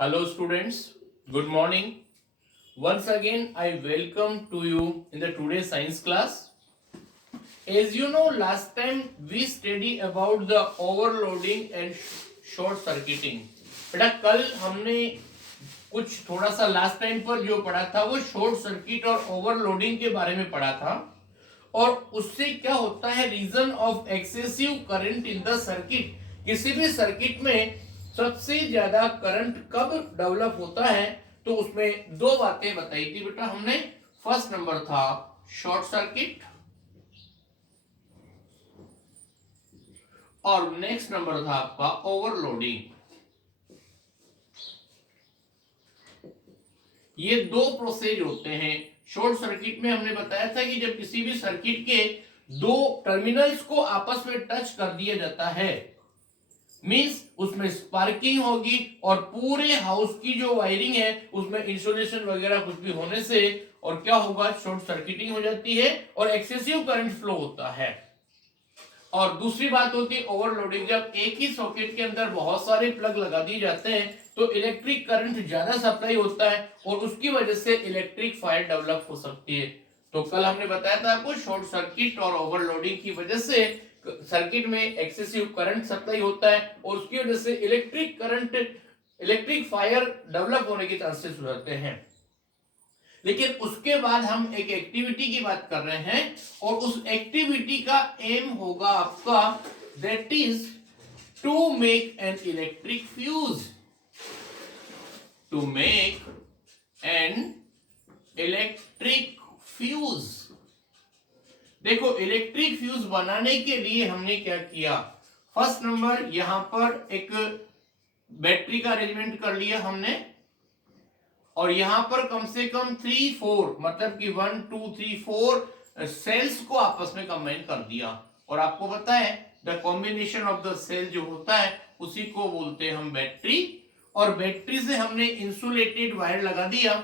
Hello students, good morning. Once again I welcome to you in the today's science class. As you know, last time we study about the overloading and short circuiting. बेटा कल हमने कुछ थोड़ा सा last time पर जो पढ़ा था वो शॉर्ट सर्किट और ओवरलोडिंग के बारे में पढ़ा था और उससे क्या होता है reason of excessive current in the circuit. किसी भी सर्किट में सबसे ज्यादा करंट कब डेवलप होता है तो उसमें दो बातें बताई थी बेटा हमने। फर्स्ट नंबर था शॉर्ट सर्किट और नेक्स्ट नंबर था आपका ओवरलोडिंग। ये दो प्रोसेस होते हैं। शॉर्ट सर्किट में हमने बताया था कि जब किसी भी सर्किट के दो टर्मिनल्स को आपस में टच कर दिया जाता है मींस उसमें स्पार्किंग होगी और पूरे हाउस की जो वायरिंग है उसमें इंसुलेशन वगैरह कुछ भी होने से और क्या होगा, शॉर्ट सर्किटिंग हो जाती है और एक्सेसिव करंट फ्लो होता है। और दूसरी बात होती है ओवरलोडिंग। जब एक ही सॉकेट के अंदर बहुत सारे प्लग लगा दिए जाते हैं तो इलेक्ट्रिक करंट ज्यादा सप्लाई होता है और उसकी वजह से इलेक्ट्रिक फायर डेवलप हो सकती है। तो कल हमने बताया था आपको शॉर्ट सर्किट और ओवरलोडिंग की वजह से सर्किट में एक्सेसिव करंट सप्लाई होता है और उसकी वजह से इलेक्ट्रिक फायर डेवलप होने के चांसेस हो जाते हैं। लेकिन उसके बाद हम एक एक्टिविटी की बात कर रहे हैं और उस एक्टिविटी का एम होगा आपका that is to make an electric fuse. To make an electric fuse. देखो इलेक्ट्रिक फ्यूज बनाने के लिए हमने क्या किया, फर्स्ट नंबर यहां पर एक बैटरी का अरेंजमेंट कर लिया हमने और यहां पर कम से कम 3-4 मतलब कि 1 2 3 4 सेल्स को आपस में कंबाइन कर दिया। और आपको पता है the combination of the cell जो होता है उसी को बोलते हैं हम बैटरी। और बैटरी से हमने इंसुलेटेड वायर लगा दिया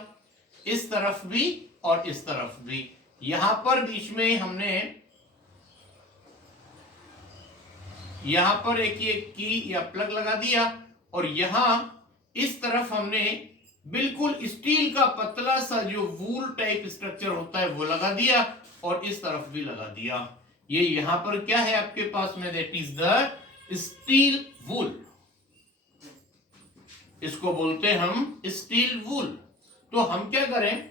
इस तरफ भी और इस तरफ भी। यहां पर बीच में हमने यहां पर एक की या प्लग लगा दिया और यहां इस तरफ हमने बिल्कुल स्टील का पतला सा जो वूल टाइप स्ट्रक्चर होता है वो लगा दिया और इस तरफ भी लगा दिया। ये यहां पर क्या है आपके पास में, दैट इज द स्टील वूल। इसको बोलते हैं हम स्टील वूल। तो हम क्या करें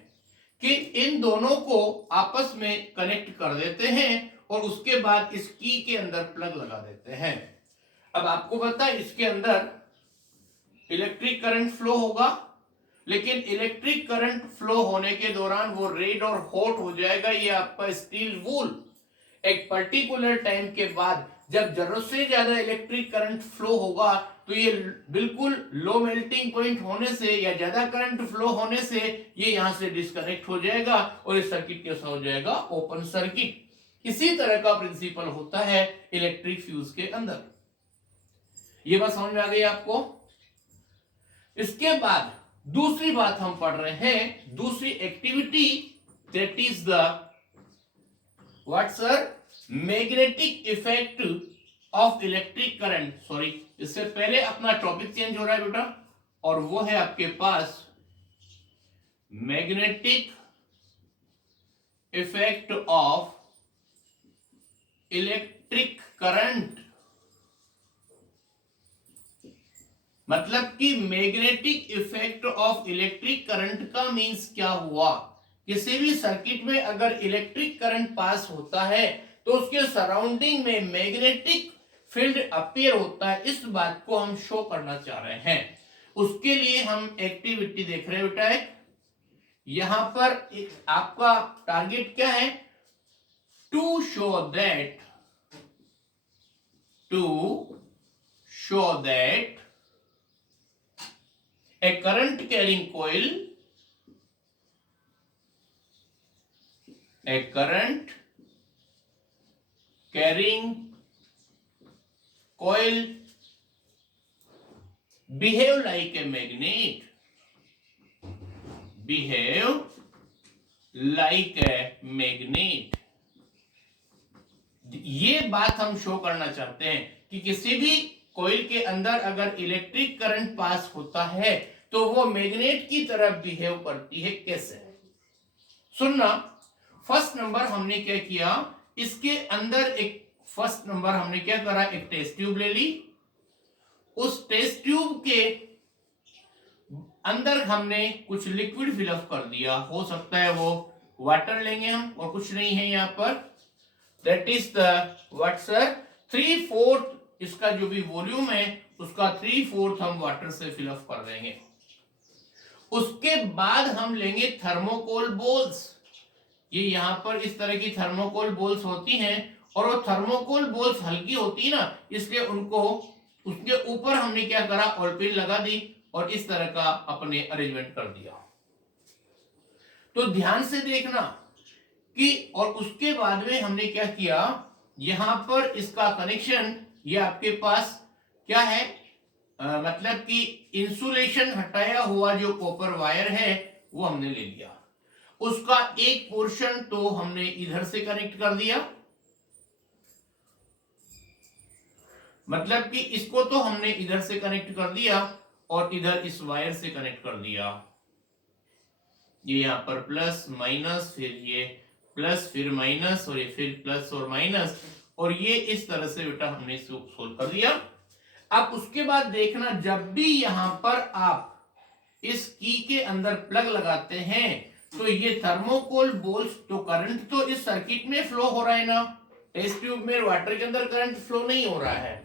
कि इन दोनों को आपस में कनेक्ट कर देते हैं और उसके बाद इस की के अंदर प्लग लगा देते हैं। अब आपको पता है इसके अंदर इलेक्ट्रिक करंट फ्लो होगा लेकिन इलेक्ट्रिक करंट फ्लो होने के दौरान वो रेड और हॉट हो जाएगा। ये आपका स्टील वूल एक पर्टिकुलर टाइम के बाद जब जरूरत से ज्यादा इलेक्ट्रिक करंट फ्लो होगा तो ये बिल्कुल लो मेल्टिंग पॉइंट होने से या ज्यादा करंट फ्लो होने से ये यहां से डिस्कनेक्ट हो जाएगा और इस सर्किट कैसा हो जाएगा, ओपन सर्किट। इसी तरह का प्रिंसिपल होता है इलेक्ट्रिक फ्यूज के अंदर। ये बात समझ में आ गई आपको। इसके बाद दूसरी बात हम पढ़ रहे हैं, दूसरी activity that is the what sir, magnetic effect of electric current. Sorry, इससे पहले अपना टॉपिक चेंज हो रहा है बेटा और वो है आपके पास magnetic effect of electric current. मतलब कि magnetic effect of electric current का मींस क्या हुआ, किसी भी सर्किट में अगर इलेक्ट्रिक करंट पास होता है तो उसके सराउंडिंग में मैग्नेटिक फील्ड अपीयर होता है। इस बात को हम शो करना चाह रहे हैं। उसके लिए हम एक्टिविटी देख रहे हैं बेटा। यहां पर आपका टारगेट क्या है, to show that a current carrying coil behave like a magnet, ये बात हम शो करना चाहते हैं कि किसी भी कॉइल के अंदर अगर इलेक्ट्रिक करंट पास होता है तो वो मैग्नेट की तरह बिहेव करती है। कैसे सुनना, फर्स्ट नंबर हमने क्या किया, इसके अंदर एक फर्स्ट नंबर हमने क्या करा, एक टेस्ट ट्यूब ले ली। उस टेस्ट ट्यूब के अंदर हमने कुछ लिक्विड फिलअप कर दिया, हो सकता है वो वाटर लेंगे हम, और कुछ नहीं है यहाँ पर, that is the what sir 3/4 इसका जो भी वॉल्यूम है उसका 3/4 हम वाटर से फिलअप कर देंगे। उसके बाद हम लेंगे थर्मोकोल बोल्स। ये यहाँ पर इस तरह की थर्मोकोल बोल्स होती हैं, और वो थर्मोकोल बोल्स हल्की होती है ना, इसलिए उनको उसके ऊपर हमने क्या करा, ऑलपिन लगा दी और इस तरह का अपने अरेंजमेंट कर दिया। तो ध्यान से देखना कि, और उसके बाद में हमने क्या किया, यहां पर इसका कनेक्शन, ये आपके पास क्या है, मतलब कि इंसुलेशन हटाया हुआ जो कॉपर वायर है वो हमने ले लिया। उसका एक पोर्शन तो हमने इधर से कनेक्ट कर दिया, मतलब कि इसको तो हमने इधर से कनेक्ट कर दिया और इधर इस वायर से कनेक्ट कर दिया। ये यहाँ पर प्लस माइनस, फिर ये प्लस फिर माइनस, और ये फिर प्लस और माइनस, और ये इस तरह से बेटा हमने सोल्व कर दिया। अब उसके बाद देखना, जब भी यहां पर आप इस की के अंदर प्लग लगाते हैं तो ये थर्मोकोल बोल्स, तो करंट तो इस सर्किट में फ्लो हो रहा है ना, टेस्ट ट्यूब में वाटर के अंदर करंट फ्लो नहीं हो रहा है।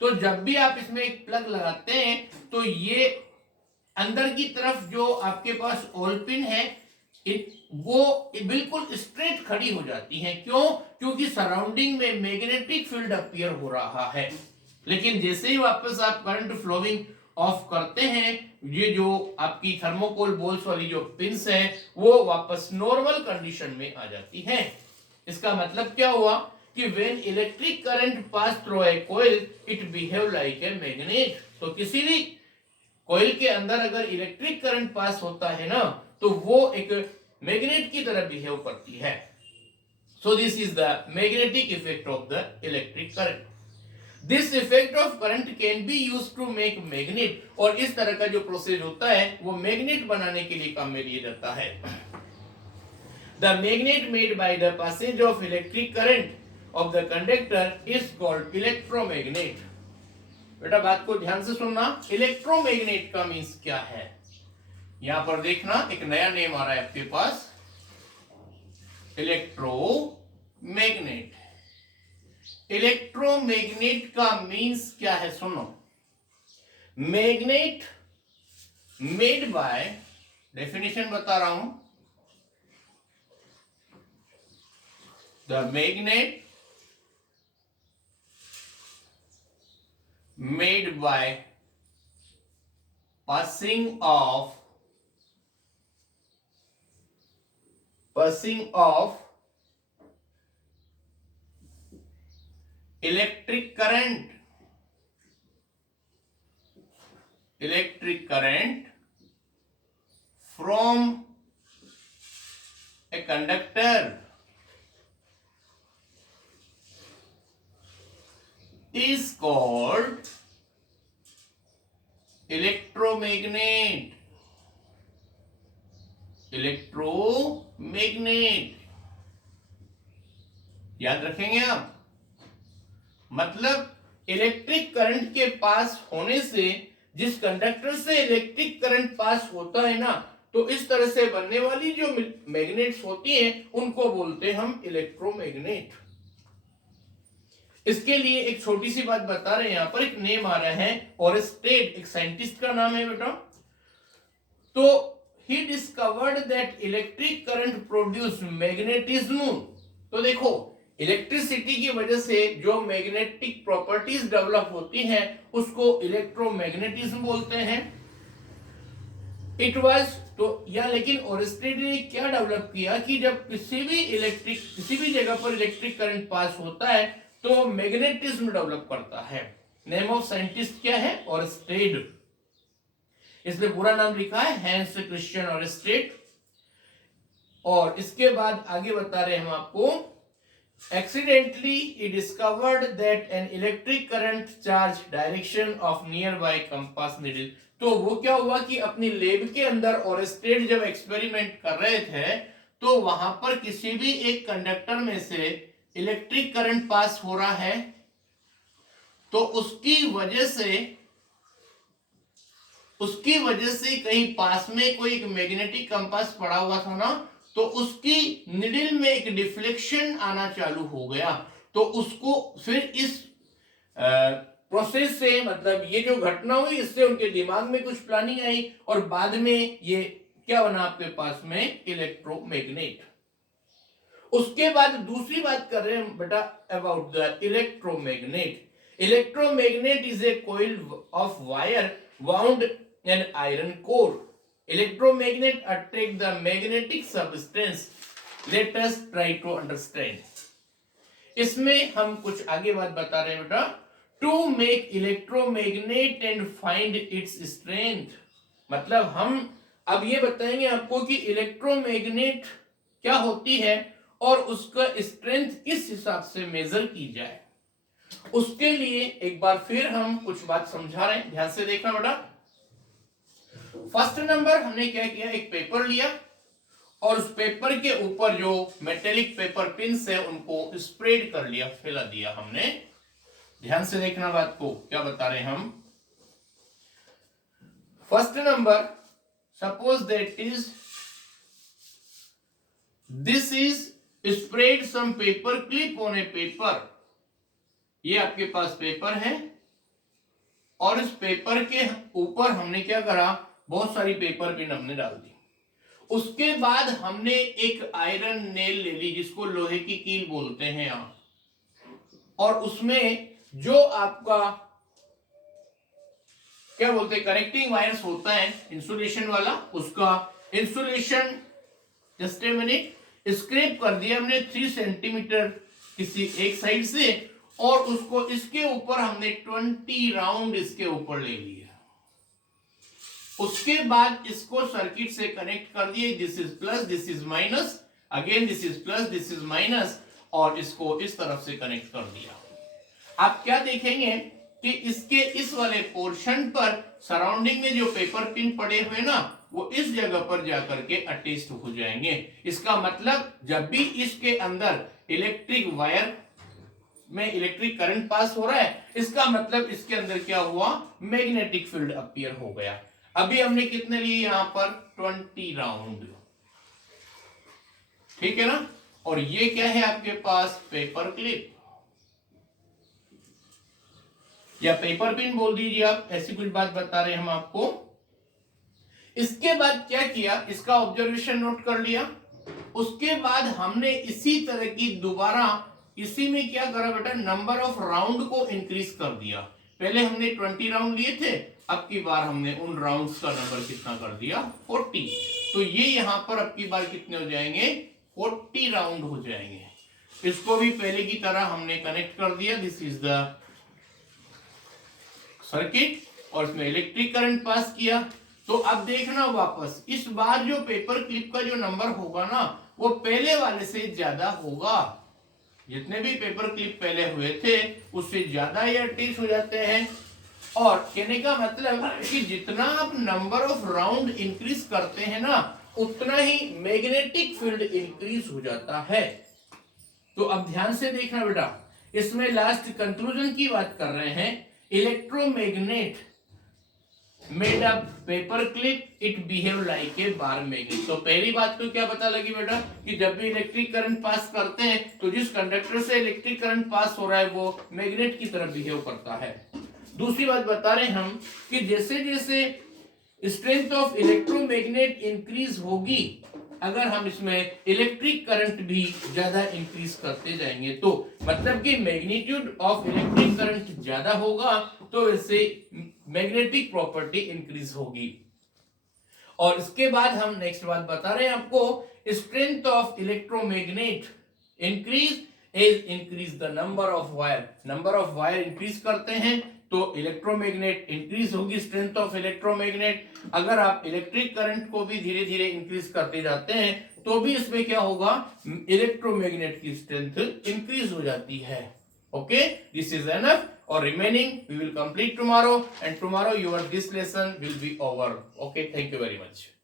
तो जब भी आप इसमें एक प्लग लगाते हैं तो ये अंदर की तरफ जो आपके पास ऑलपिन है वो बिल्कुल स्ट्रेट खड़ी हो जाती है। क्यों? क्योंकि सराउंडिंग में मैग्नेटिक फील्ड अपीयर हो रहा है। लेकिन जैसे ही वापस आप करंट फ्लोइंग ऑफ करते हैं, ये जो आपकी थर्मोकोल बोल्स वाली जो पिंस है वो वापस नॉर्मल कंडीशन में आ जाती है। इसका मतलब क्या हुआ कि when electric current pass through a coil it behave like a magnet. तो किसी भी कॉइल के अंदर अगर इलेक्ट्रिक करंट पास होता है ना, तो वो एक मैग्नेट की तरह बिहेव करती है। So this is the magnetic effect of the electric current. This effect of current can be used to make magnet, और इस तरह का जो प्रोसेस होता है वो मैग्नेट बनाने के लिए काम में लिया जाता है। The magnet made by the passage of electric current of the conductor is called electromagnet. बेटा बात को ध्यान से सुनना, इलेक्ट्रोमैग्नेट का मीन्स क्या है, यहां पर देखना एक नया नेम आ रहा है आपके पास, इलेक्ट्रोमैग्नेट। इलेक्ट्रोमैग्नेट का मीन्स क्या है, सुनो, मैग्नेट मेड बाय, डेफिनेशन बता रहा हूं, the magnet made by passing of electric current from a conductor is called electromagnet. याद रखेंगे आप, मतलब इलेक्ट्रिक करंट के पास होने से, जिस कंडक्टर से इलेक्ट्रिक करंट पास होता है ना, तो इस तरह से बनने वाली जो मैग्नेट्स होती हैं उनको बोलते हैं हम इलेक्ट्रोमैग्नेट। इसके लिए एक छोटी सी बात बता रहे हैं, यहां पर एक नेम आ रहा है ओरेस्टेड, एक साइंटिस्ट का नाम है बेटा। तो he discovered that electric current produce magnetism. तो देखो, इलेक्ट्रिसिटी की वजह से जो मैग्नेटिक प्रॉपर्टीज डेवलप होती हैं उसको इलेक्ट्रोमैग्नेटिज्म बोलते हैं। इट वाज, तो या लेकिन ओरेस्टेड ने क्या डेवलप किया कि जब किसी भी जगह पर इलेक्ट्रिक करंट पास होता है तो मैग्नेटिज्म डेवलप करता है। नेम ऑफ साइंटिस्ट क्या है, ओरेस्टेड। इसमें पूरा नाम लिखा है हैंस क्रिश्चियन ओरेस्टेड। और इसके बाद आगे बता रहे हैं हम आपको, accidentally he discovered that an electric current charge direction of nearby compass needle तो वो क्या हुआ कि अपनी लैब के अंदर ओरेस्टेड जब एक्सपेरिमेंट कर रहे थे तो वहां पर किसी भी एक कंडक्टर में से इलेक्ट्रिक करंट पास हो रहा है, तो उसकी वजह से कहीं पास में कोई एक मैग्नेटिक कंपास पड़ा हुआ था ना, तो उसकी निडल में एक डिफ्लेक्शन आना चालू हो गया। तो उसको फिर इस प्रोसेस से, मतलब ये जो घटना हुई इससे उनके दिमाग में कुछ प्लानिंग आई और बाद में ये क्या बना आपके पास में इलेक्ट्रोमैग्नेट। उसके बाद दूसरी बात कर रहे हैं बेटा about the electromagnet. Electromagnet is a coil of wire wound an iron core. Electromagnet attract the magnetic substance. Let us try to understand. इसमें हम कुछ आगे बात बता रहे हैं बेटा। To make electromagnet and find its strength, मतलब हम अब ये बताएंगे आपको कि इलेक्ट्रोमैग्नेट क्या होती है और उसका स्ट्रेंथ किस हिसाब से मेजर की जाए। उसके लिए एक बार फिर हम कुछ बात समझा रहे हैं, ध्यान से देखना बेटा। फर्स्ट नंबर हमने क्या किया, एक पेपर लिया और उस पेपर के ऊपर जो मेटेलिक पेपर पिन्स है उनको स्प्रेड कर लिया, फैला दिया हमने। ध्यान से देखना बात को, क्या बता रहे हैं हम। First number, suppose that is this is spread some paper clip on a paper. ये आपके पास पेपर है और इस पेपर के ऊपर हमने क्या करा, बहुत सारी पेपर पिन हमने डाल दी। उसके बाद हमने एक आयरन नेल ले ली जिसको लोहे की कील बोलते हैं यहां, और उसमें जो आपका क्या बोलते हैं कनेक्टिंग वायर्स होता है इंसुलेशन वाला, उसका insulation just a minute scrap कर दिया हमने 3 सेंटीमीटर किसी एक साइड से, और उसको इसके ऊपर हमने 20 राउंड इसके ऊपर ले लिया। उसके बाद इसको सर्किट से कनेक्ट कर दिए, this is plus this is minus, again this is plus this is minus, और इसको इस तरफ से कनेक्ट कर दिया। आप क्या देखेंगे कि इसके इस वाले पोर्शन पर सराउंडिंग में जो पेपर पिन पड़े हुए ना, वो इस जगह पर जाकर के अटैच्ड हो जाएंगे। इसका मतलब जब भी इसके अंदर इलेक्ट्रिक वायर में इलेक्ट्रिक करंट पास हो रहा है, इसका मतलब इसके अंदर क्या हुआ, मैग्नेटिक फील्ड अपीयर हो गया। अभी हमने कितने लिए यहां पर 20 राउंड, ठीक है ना। और ये क्या है आपके पास, पेपर क्लिप या पेपर पिन बोल दीजिए आप, ऐसी कुछ बात बता रहे हैं हम आपको। इसके बाद क्या किया, इसका ऑब्जर्वेशन नोट कर लिया। उसके बाद हमने इसी तरह की दोबारा इसी में क्या करा बेटा, नंबर ऑफ राउंड को इंक्रीज कर दिया। पहले हमने 20 राउंड लिए थे, अब की बार हमने उन राउंड्स का नंबर कितना कर दिया, 40। तो ये यहां पर अब की बार कितने हो जाएंगे, 40 राउंड हो जाएंगे। इसको भी पहले की तरह हमने कनेक्ट कर दिया, दिस इज द सर्किट, और इसमें इलेक्ट्रिक करंट पास किया। तो अब देखना वापस, इस बार जो पेपर क्लिप का जो नंबर होगा ना, वो पहले वाले से ज्यादा होगा। जितने भी पेपर क्लिप पहले हुए थे उससे ज्यादा ये अटैच हो जाते हैं। और कहने का मतलब कि जितना आप नंबर ऑफ राउंड इंक्रीज करते हैं ना, उतना ही मैग्नेटिक फील्ड इंक्रीज हो जाता है। तो अब ध्यान से देखना बेटा, इसमें लास्ट कंक्लूजन की बात कर रहे हैं। Electromagnet made up paper clip, it behave like a bar magnet. तो पहली बात तो क्या पता लगी बेटा कि जब भी इलेक्ट्रिक करंट पास करते हैं तो जिस कंडक्टर से इलेक्ट्रिक करंट पास हो रहा है वो मैग्नेट की तरह बिहेव करता है। दूसरी बात बता रहे हैं हम कि जैसे जैसे स्ट्रेंथ ऑफ इलेक्ट्रोमैग्नेट इंक्रीज होगी, अगर हम इसमें इलेक्ट्रिक करंट भी ज्यादा इंक्रीज करते जाएंगे, तो मतलब कि मैग्नीट्यूड ऑफ इलेक्ट्रिक करंट ज्यादा होगा तो इससे मैग्नेटिक प्रॉपर्टी इंक्रीज होगी। और इसके बाद हम नेक्स्ट बात बता रहे हैं आपको, strength of electromagnet increase as increase the number of wire. Number of wire increase करते हैं तो इलेक्ट्रोमैग्नेट इंक्रीज होगी, स्ट्रेंथ ऑफ इलेक्ट्रोमैग्नेट। अगर आप इलेक्ट्रिक करंट को भी धीरे धीरे इंक्रीज करते जाते हैं तो भी इसमें क्या होगा, इलेक्ट्रोमैग्नेट की स्ट्रेंथ इंक्रीज हो जाती है। Okay, this is enough. और remaining we will complete tomorrow, and tomorrow your this lesson will be over. Okay, thank you very much.